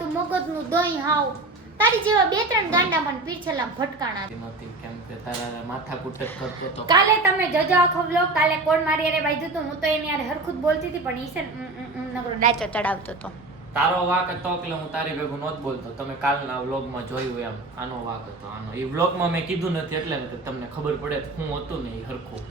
તું મગજનું દહીં હાવ તારી જેવા બે ત્રણ ગાંડા મને પીછલા ભટકાણા નથી કેમ કે તારા માથા કૂટ જ કરતો તો કાલે તમે જજો આખો વ્લોગ કાલે કોણ મારી અરે બાઈ તો હું તો એની યાર હરખું જ બોલતી હતી પણ ઈ છે નકરો ડાચો ચડાવતો તો તારો વાક હતો એટલે હું તારી ભેગું નહોત બોલતો. તમે કાલના વ્લોગમાં જોયું એમ આનો વાક હતો આનો. એ વ્લોગમાં મેં કીધું નથી એટલે તમને ખબર પડે હું હતું ને એ હરખું.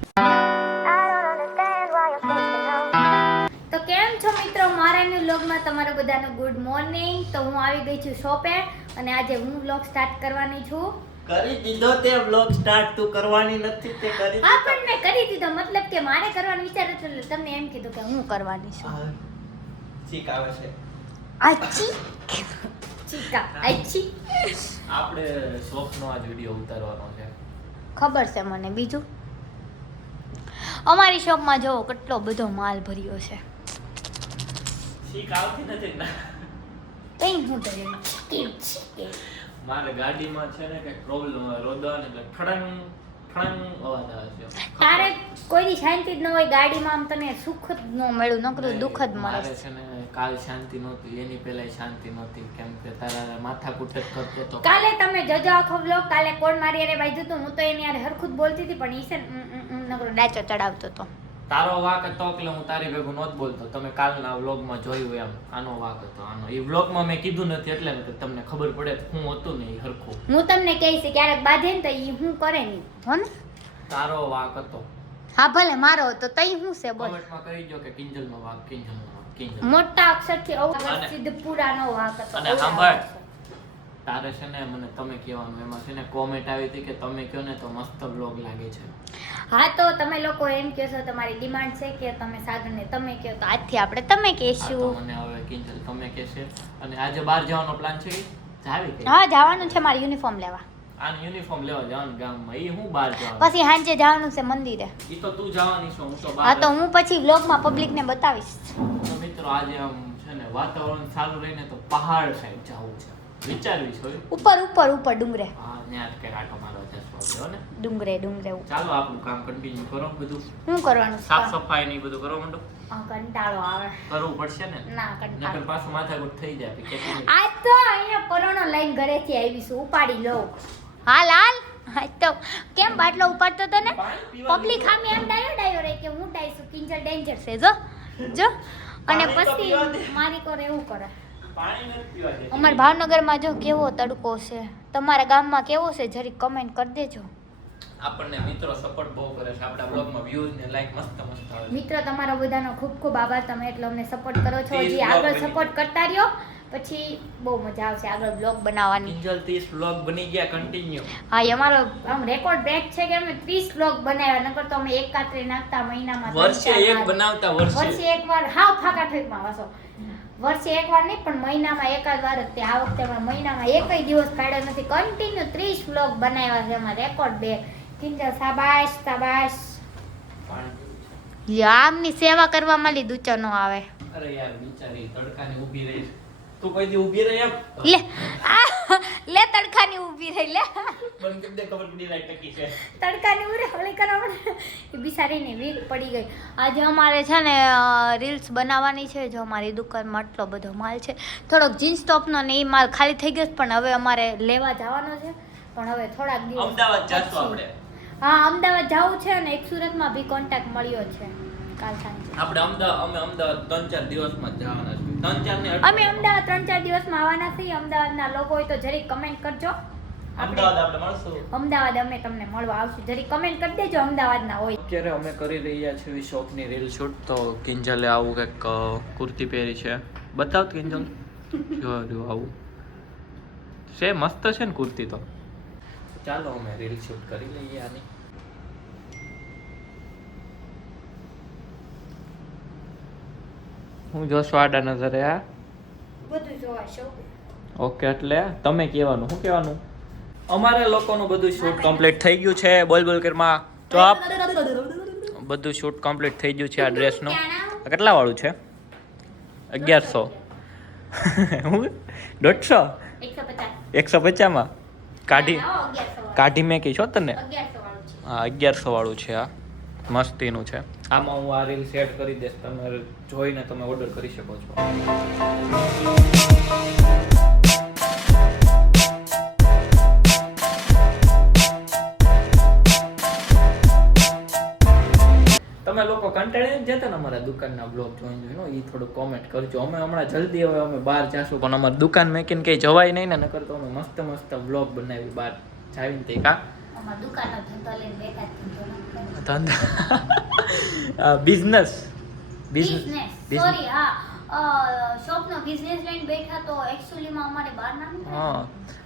તો કેમ છો મિત્રો, મારા ન્યુ વ્લોગમાં તમારું બધાનું ગુડ મોર્નિંગ. તો હું આવી ગઈ છું શોપે અને આજે હું વ્લોગ સ્ટાર્ટ કરવાની છું. કરી દીધો તે વ્લોગ સ્ટાર્ટ તું કરવાની નથી તે કરી હા પણ મેં કરી દીધો, મતલબ કે મારે કરવાનો વિચાર હતો એટલે તમને એમ કીધું કે હું કરવાની છું. ચીક આવે છે આચી ચીકા આચી. આપણે શોપનો આજ વિડિયો ઉતારવાનો છે. ખબર છે મને. બીજું અમારી શોપમાં જોવો કેટલો બધો માલ ભર્યો છે. ચીક આવતી નથી ને કઈ હું તો મારે ગાડીમાં છે ને કે પ્રોબ્લેમ રોદવાને એટલે ઠડંગ ઠડંગ અવાજ આવે છે. તારે કોઈની શાંતિ જ ન હોય ગાડીમાં, આમ તને સુખ જ ન મળ્યું, નકરું દુઃખ જ મળે. મારે છે ને કાલ શાંતિ નહોતી, એની પહેલા શાંતિ નહોતી કેમ કે તારા માથા કૂટ જ કરતો તો. કાલે તમે જજો આખો વ્લોગ. કાલે કોણ મારી અરે બાઈ તો હું તો એની યાર હરખું જ બોલતી હતી પણ ઈ છે નકરો ડાચો ચડાવતો તો. તારો વાક હતો એટલે હું તારી ભેગું નહોત બોલતો. તમે કાલના વ્લોગમાં જોયું એમ આનો વાક હતો આનો. એ વ્લોગમાં મેં કીધું નથી એટલે તમને ખબર પડે હું હતું ને એ હરખું. હું તમને કહીશ ક્યારેક બાંધે ને તો ઈ હું કરે નહીં હો ને. તારો વાક હતો. હા ભલે મારો હતો તઈ હું છે બોલ. કમેન્ટમાં કરી દો કે કિંજલનો વાક કિંજલનો વાક કિંજલ. મોટા અક્ષરથી સિદ્ધ પૂરાનો વાક હતો. અને સાંભળ તારે છે ને મને તમે કહેવાનું એમાં છે ને કોમેન્ટ આવી હતી કે તમે કહો ને તો મસ્ત વ્લોગ લાગે છે. હા તો તમે લોકો એમ કહો છો, તમારી ડિમાન્ડ છે કે તમે સાગરને તમે કહો તો આજથી આપણે તમે કહેશું. તો મને હવે કિંજલ તમે કહેશે. અને આજે બહાર જવાનો પ્લાન છે કે જાવી કે? હા જવાનું છે મારે યુનિફોર્મ લેવા. આને યુનિફોર્મ લેવા જવાનું ગામમાં. ઈ હું બહાર જવાનું. પછી સાંજે જવાનું છે મંદિરે. ઈ તો તું જવાની છો, હું તો બહાર. હા તો હું પછી વ્લોગમાં પબ્લિકને બતાવીશ. તો મિત્રો આજે આમ છે ને વાતાવરણ સારું રહીને તો પહાડ સાઈડ જવું છે. વિચારવી છે ઉપર ઉપર ઉપર ડુંગરે. હા ત્યાં કે આટો મારવા જશો ને ડુંગરે ડુંગરે. ચાલો આપણું કામ કન્ટિન્યુ કરો. બધું શું કરવાનું? સાફ સફાઈ ને બધું કરવા માંડો. કંટાળો આવે. કરવું પડશે ને. ના કંટાળો. નકર પાછું માથાકૂટ થઈ જાય કેટલી. આજ તો અહીંયા પરોણો લઈને ઘરેથી આવીશું, ઉપાડી લઉં. હાલ હાલ. આજ તો કેમ બાટલો ઉપાડતો તો ને પબ્લિક સામે એમ ડાયો રે કે હું ડાઈશું કિંજલ ડેન્જર છે જો જો. અને પછી મારી કોર એવું કરે. અમારા ભાવનગરમાં જો કેવો તડકો છે, તમારા ગામમાં કેવો છે જરી કમેન્ટ કરી દેજો. આપણને મિત્રો સપોર્ટ બહુ કરે છે. આપણા બ્લોગમાં વ્યૂઝ ને લાઈક મસ્ત મસ્ત આવે છે. મિત્રો તમારો બધાનો ખૂબ ખૂબ આભાર. તમે એટલો અમને સપોર્ટ કરો છો. હજી આગળ સપોર્ટ કરતા રહ્યો પછી બહુ મજા આવશે આગળ બ્લોગ બનાવવાની. કિંજલ 30 બ્લોગ બની ગયા કન્ટિન્યુ. હા એ અમારો આમ રેકોર્ડ બ્રેક છે કે અમે 30 બ્લોગ બનાવ્યા. નકર તો અમે એક કાતરે નાખતા મહિનામાં વર્ષે એક બનાવતા. વર્ષે એકવાર હાવ ફાકા ઠેકમાં વાસો. વર્ષે એકવાર નહીં પણ મહિનામાં એકાદ વાર જ. તે આ વખતે અમે મહિનામાં એકય દિવસ કાઢ્યો નથી. કન્ટિન્યુ 30 બ્લોગ બનાવ્યા છે અમારા રેકોર્ડ બ્રેક. કિંજલ શાબાશ શાબાશ. આમની સેવા કરવા માંડી દૂચો ન આવે. અરે યાર બિચારી તડકાની ઊભી રહી. તું કોઈ દી ઊભી રહી એમ લે લે તડકાની ઊભી રહી લે. બંધ કરી દે ખબર પડી જાય ટકી છે. તડકાની ઉરે હળી કરવા પડે. એ બિચારીને વીક પડી ગઈ. આજે અમારે છે ને રીલ્સ બનાવવાની છે. જો અમારી દુકાનમાં આટલો બધો માલ છે. થોડોક જીન્સ ટોપનો ને એ માલ ખાલી થઈ ગયો પણ હવે અમારે લેવા જવાનો છે. પણ હવે થોડાક દિવસ અમદાવાદ જાશું આપણે. હા અમદાવાદ જવું છે અને એક સુરતમાં બી કોન્ટેક્ટ મળ્યો છે કાલ સાંજે. આપણે અમદાવાદ 3-4 દિવસમાં જ જવાના છે. 3-4 ને અમે અમદાવાદ 3-4 દિવસમાં આવવાના છીએ. અમદાવાદના લોકો હોય તો જરી કમેન્ટ કરજો. અમદાવાદ આપણે મળશું. અમદાવાદ અમે તમને મળવા આવશું. જરી કમેન્ટ કરી દેજો અમદાવાદના હોય. અત્યારે અમે કરી રહ્યા છીએ શોપની રીલ શૂટ. તો કિંજલે આવું કંઈક કુર્તી પહેરી છે. બતાવ કિંજલ. જો આવું છે મસ્ત છે ને કુર્તી. તો ચાલો અમે રીલ શૂટ કરી લઈએ આની. હું જોશો આડા નજરે આ બધું જોવા શોપ. ઓકે એટલે તમે કહેવાનું શું કહેવાનું? અમારે લોકોનું બધું શૂટ કમ્પ્લીટ થઈ ગયું છે. બોલ બોલ કરમાં ચોપ. બધું શૂટ કમ્પ્લીટ થઈ ગયું છે. આ ડ્રેસનું કેટલા વાળું છે? 1100. હું 150 150 માં કાઢી મેં કહી છો તને. હા 1100 વાળું છે. આ મસ્તીનું છે. આમાં હું આ રીલ સેટ કરી દઈશ. તમે જોઈને તમે ઓર્ડર કરી શકો છો. અમારા દુકાનના બ્લોગ જોઈને એ થોડું કોમેન્ટ કરજો. અમે હમણાં જલ્દી હવે અમે બહાર જાશું, પણ અમારી દુકાન મેકીને કંઈ જવાય નહીં ને, નકર તો અમે મસ્ત મસ્ત બ્લોગ બનાવી બહાર જાવીને તે કા અમારા દુકાનનો ધંધો લઈને બેઠા જ ધંધો ધંધા બિઝનેસ સોરી હા શોપનો બિઝનેસ લઈને બેઠા તો એક્ચ્યુઅલીમાં અમારે બહાર ના હા,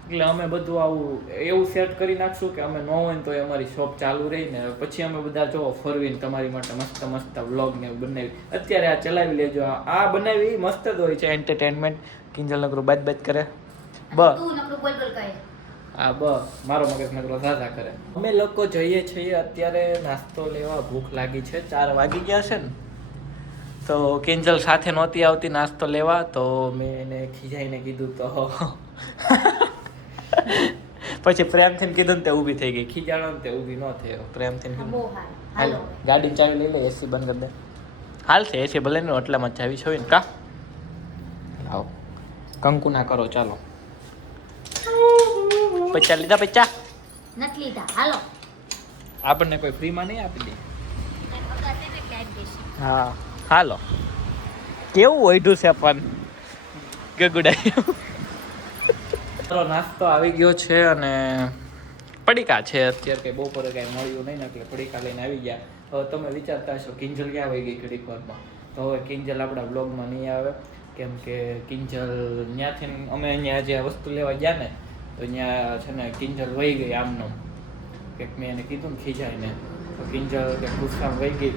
એટલે અમે બધું આવું એવું સેટ કરી નાખશું કે અમે ન હોય ને તો અમારી શોપ ચાલુ રહી ને પછી અમે બધા જો ફરવીને તમારી માટે મસ્ત મસ્ત વ્લોગ ને બનાવી અત્યારે આ ચલાવી લેજો. આ બનાવી મસ્ત જ હોય છે એન્ટરટેનમેન્ટ. કિંજલ નકરું બાદ બાદ કરે તું નકરું બોલ બોલ કરે. હા મારો મગજ નકરો ઝાઝા કરે. અમે લોકો જઈએ છીએ અત્યારે નાસ્તો લેવા. ભૂખ લાગી છે, 4 વાગી ગયા છે ને, તો કિંજલ સાથે નહોતી આવતી નાસ્તો લેવા, તો મેં એને ખીજાઈને કીધું તો પછી પ્રેમથી કીધું ને તે ઊભી થઈ ગઈ. ખીજાણો ને તે ઊભી ન થઈ. પ્રેમથી હાલો ગાડી ચાવી લઈ લે, એસી બંધ કરી દે. હાલશે એસી ભલે ને એટલામાં ચાવી છે ને કા. આવો કંકુ ના કરો, ચાલો. પૈસા લીધા? પૈસા નથી લીધા. હાલો આપણને કોઈ ફ્રીમાં નહીં આપી દે. હા હાલો. કેવું ઓઢું છે પણ ગગુડાઈ. મારો નાસ્તો આવી ગયો છે અને પડીકા છે. અત્યારે કંઈ બપોરે કાંઈ મળ્યું નહીં ને એટલે પડીકા લઈને આવી ગયા. હવે તમે વિચારતા હશો કિંજલ ક્યાં આવી ગઈ ઘડીક વારમાં. તો હવે કિંજલ આપણા બ્લોગમાં નહીં આવે, કેમ કે કિંજલ ત્યાંથી અમે અહીંયા જે વસ્તુ લેવા ગયા ને તો ત્યાં છે ને કિંજલ વહી ગઈ આમનો. કંઈક મેં એને કીધું ને ખીજાઈને, તો કિંજલ કંઈક ગુસ્સામાં વહી ગઈ.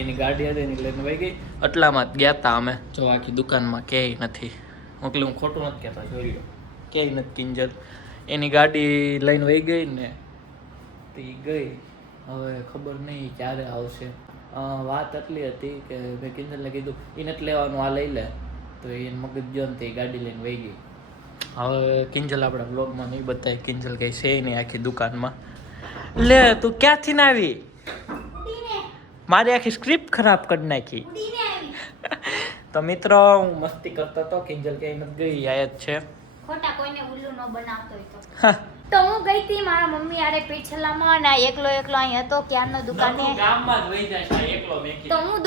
એની ગાડી હતી એની લઈને વહી ગઈ. એટલામાં જ ગયા હતા અમે. જો આખી દુકાનમાં ક્યાંય નથી. હું ખોટું નથી કહેતા, જોઈ લો ક્યાંય નથી કિંજલ. એની ગાડી લઈને વહી ગઈ ને તો એ ગઈ. હવે ખબર નહીં ક્યારે આવશે. વાત એટલી હતી કે મેં કિંજલને કીધું એને જ લેવાનું, આ લઈ લે. તો એને મગજ જો ને તે ગાડી લઈને વહી ગઈ. હવે કિંજલ આપણા બ્લોગમાં નહીં બતાવી. કિંજલ કંઈ છે નહીં આખી દુકાનમાં. લે તું ક્યાંથી ના આવી? મારી આખી સ્ક્રિપ્ટ ખરાબ કરી નાખી. તો મિત્રો હું મસ્તી કરતો હતો. કિંજલ ક્યાંય નથી ગઈ, આયા જ છે. ખોટા કોઈને ઉલ્લુ ન બનાવતો હોય તો હું ગઈ હતી મારા મમ્મી આરે પીછલામાં ના એકલો અહીં હતો ક્યારનો દુકાને. ગામમાં જ વહી જાય છે એકલો મેકી. તો હું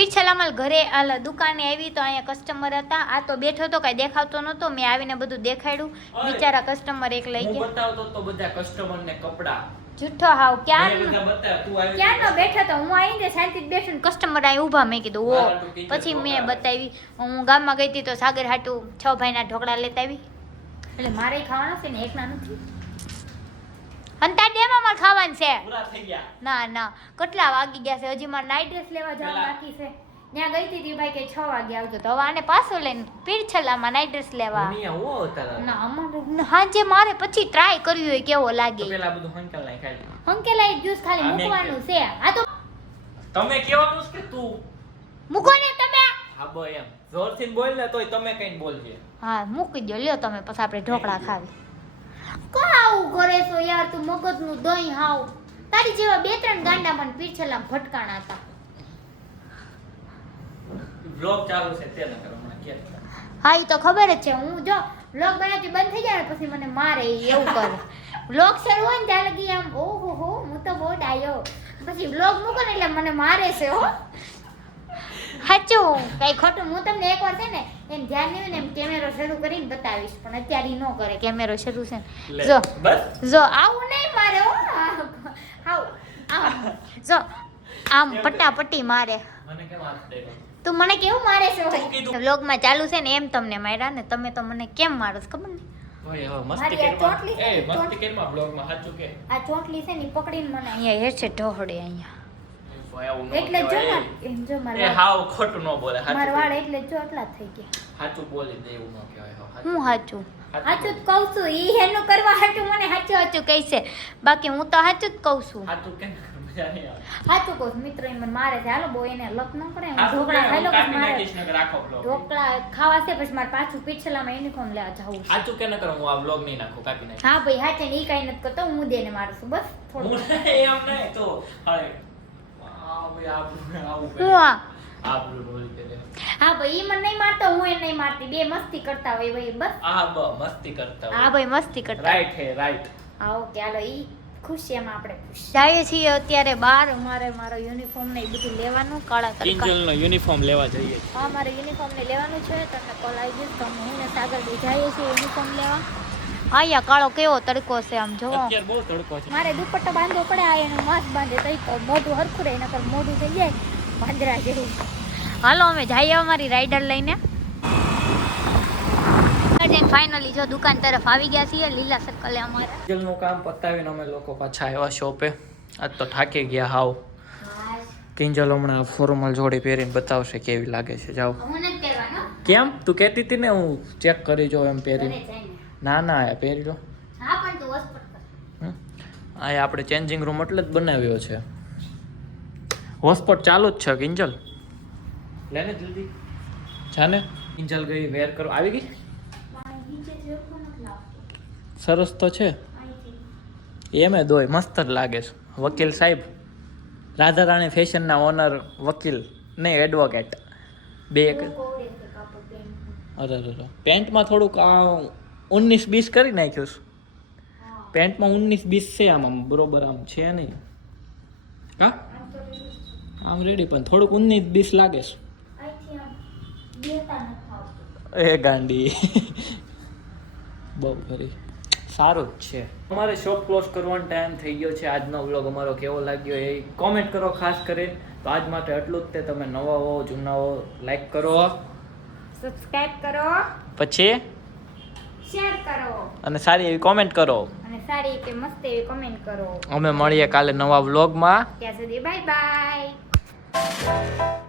પીછલામાં ઘરે દુકાને આવી તો અહીંયા કસ્ટમર હતા. આ તો બેઠો તો કઈ દેખાતો નતો. મેં આવીને બધું દેખાડ્યું. બિચારા કસ્ટમર એક લઈ ગયા. હું બતાવતો તો બધા કસ્ટમર ને કપડા. જૂઠો હાવ ક્યારનો બેઠો તો હું આવીને શાંતિથી બેઠો ને કસ્ટમર અહીં ઊભા. મેં કીધું ઓ પછી મેં બતાવી. હું ગામમાં ગઈ હતી તો સાગર હાટું 6 ભાઈના ઢોકળા લેતા આવી. એટલે મારે ખાવાના છે ને એકના નથી. અંતા ડેમાં મારે ખાવાનું છે. પૂરા થઈ ગયા. ના કેટલા વાગી ગયા છે? હજી મારે નાઈટ ડ્રેસ લેવા જવાનું બાકી છે. ત્યાં ગઈ હતી ભાઈ કે 6 વાગે આવજો. તો હવે આને પાછો લઈને પીરછલામાં નાઈટ ડ્રેસ લેવા. ના અમારે હાજે મારે પછી ટ્રાય કરવી હોય કેવો લાગે. પેલા બધું હંકેલ નાઈ ખાઈ. હંકેલાઈ જ્યુસ ખાલી મૂકવાનું છે. આ તો તમે કેવાનું કે તું મૂકો ને તમે. હા બો એમ જોરથી બોલ ને તોય તમે કઈ બોલજે. હા મૂકી દો લ્યો તમે પછી આપણે ઢોકળા ખાવી. કાવું કરે છો યાર તું મગજનું દહીં હાવ. તારી જેવા 2-3 ગાંડા મને પીછલામાં ભટકાણા હતા. બ્લોગ ચાલુ છે તે ન કરો મને કે. હા ઈ તો ખબર જ છે. હું જો બ્લોગ બનાવતી બંધ થઈ જાય પછી મને મારે એવું કરે. બ્લોગ શરૂ હોય ને ત્યાં લગી આમ ઓહો હો હું તો બહુ ડાયો. પછી બ્લોગ મૂકો ને એટલે મને મારે છે હો. સાચું કઈ ખોટું. હું તમને એકવાર છે ને એમ ધ્યાન નહીં ને એમ કેમેરો શરૂ કરીને બતાવીશ, પણ અત્યારે ઈ ન કરે. કેમેરો શરૂ છે ને જો જો આવું નહીં મારે હો. આવું આમ જો આમ પટ્ટાપટ્ટી મારે. મને કેમ હાથ દે? તું મને કેવું મારે છે? વ્લોગમાં ચાલુ છે ને એમ તમને માર્યા ને તમે તો મને કેમ મારો છો ખબર ને? ઓય હવે મસ્તી કેરમાં મસ્તી કેરમાં બ્લોગમાં સાચું કે આ ચોટલી છે ને પકડીને મને અહીંયા હેર છે ઢોહડે અહીંયા. એટલે જો એમ જો મારા એ હાવ ખોટું ન બોલે. મારા વાળ એટલે જો આટલા થઈ ગયા. સાચું બોલી દે એવું ન કહેવાય. હું સાચું જ કહું છું. ઈ એનું કરવા હાટું મને સાચું કહે છે. બાકી હું તો સાચું જ કહું છું. સાચું કેમ મજા નહીં આવે. સાચું કહું. મિત્રો મને મારે છે. હાલો બહુ એને લપ ન કરે. ઢોકળા ખાઈ લો પછી મારે ઢોકળા ખાવા છે પછી મારે પાછું પીછલામાં યુનિફોર્મ લેવા જવું છે. સાચું કે ન કરું હું આ બ્લોગ નહીં નાખું કાપી નાખ. હા ભાઈ હાચે ને ઈ કાઈ નથી કરતો. હું દેને મારું છું બસ થોડું. એમ નહીં તો હવે હા ભાઈ ઈ મને નહીં મારતો હું એને નહીં મારતી. બે મસ્તી કરતા હોય ભાઈ બસ. મસ્તી કરતા હોય. હા ભાઈ મસ્તી કરતા. રાઈટ હે રાઈટ. હા ઓકે હાલો ઈ ખુશ છે એમાં આપણે ખુશ જઈએ છીએ અત્યારે બહાર મારો યુનિફોર્મ ને એ બધું લેવાનું કાળા કિંજલનો યુનિફોર્મ લેવા જઈએ હા મારે યુનિફોર્મ ને લેવાનું છે તમને કોલ આવી ગયો તો હું ને સાગર બે જઈએ છીએ યુનિફોર્મ લેવા આયા કાળો કેવો તડકો છે આમ જોવો અત્યારે બહુ તડકો છે મારે દુપટ્ટો બાંધવો પડે આ એનું માસ્ક બાંધે તો મોઢું હરખું રહે નકર મોઢું થઈ જાય વાંદરા જેવું હાલો અમે જઈએ અમારી રાઈડર લઈને ફાઇનલી જો દુકાન તરફ આવી ગયા છીએ લીલા સર્કલે અમારે કિંજલનું કામ પતાવીને અમે લોકો પાછા આવ્યા શોપે આજ તો થાકી ગયા હાવ કિંજલ હમણાં ફોર્મલ જોડી પહેરીને બતાવશે કેવી લાગે છે જાઓ હું નથી પહેરવાનો કેમ તું કહેતી હતી ને હું ચેક કરી જાઉં એમ પહેરીને ના ના આ પહેરી લો હા પણ તું હોસ્પોટ કર આ આપણે ચેન્જિંગ રૂમ એટલે જ બનાવ્યો છે હોસ્પોટ ચાલુ જ છે કિંજલ લેને જલ્દી જાને કિંજલ ગઈ વેર કરો આવી ગઈ સરસ તો છે એમે દોય મસ્ત જ લાગે છે વકીલ સાહેબ રાધા રાણી ફેશનના ઓનર વકીલ નહીં એડવોકેટ બે એક અરે પેન્ટમાં થોડુંક 19-20 કરી નાખ્યું પેન્ટમાં 19-20 છે આમ બરોબર આમ છે નહીં હા આમ રેડી પણ થોડુંક 19-20 લાગે છે એ ગાંડી બહુ ખરી સારું જ છે અમારે શોપ ક્લોઝ કરવાનો ટાઈમ થઈ ગયો છે આજનો વ્લોગ અમારો કેવો લાગ્યો એ કોમેન્ટ કરો ખાસ કરીને તો આજ માટે એટલું જ તે તમે નવા હો જૂના હો લાઈક કરો સબસ્ક્રાઇબ કરો પછી શેર કરો અને સારી એવી કોમેન્ટ કરો અને સારી કે મસ્ત એવી કમેન્ટ કરો અમે મળીએ કાલે નવા વ્લોગમાં ત્યાં સુધી બાય બાય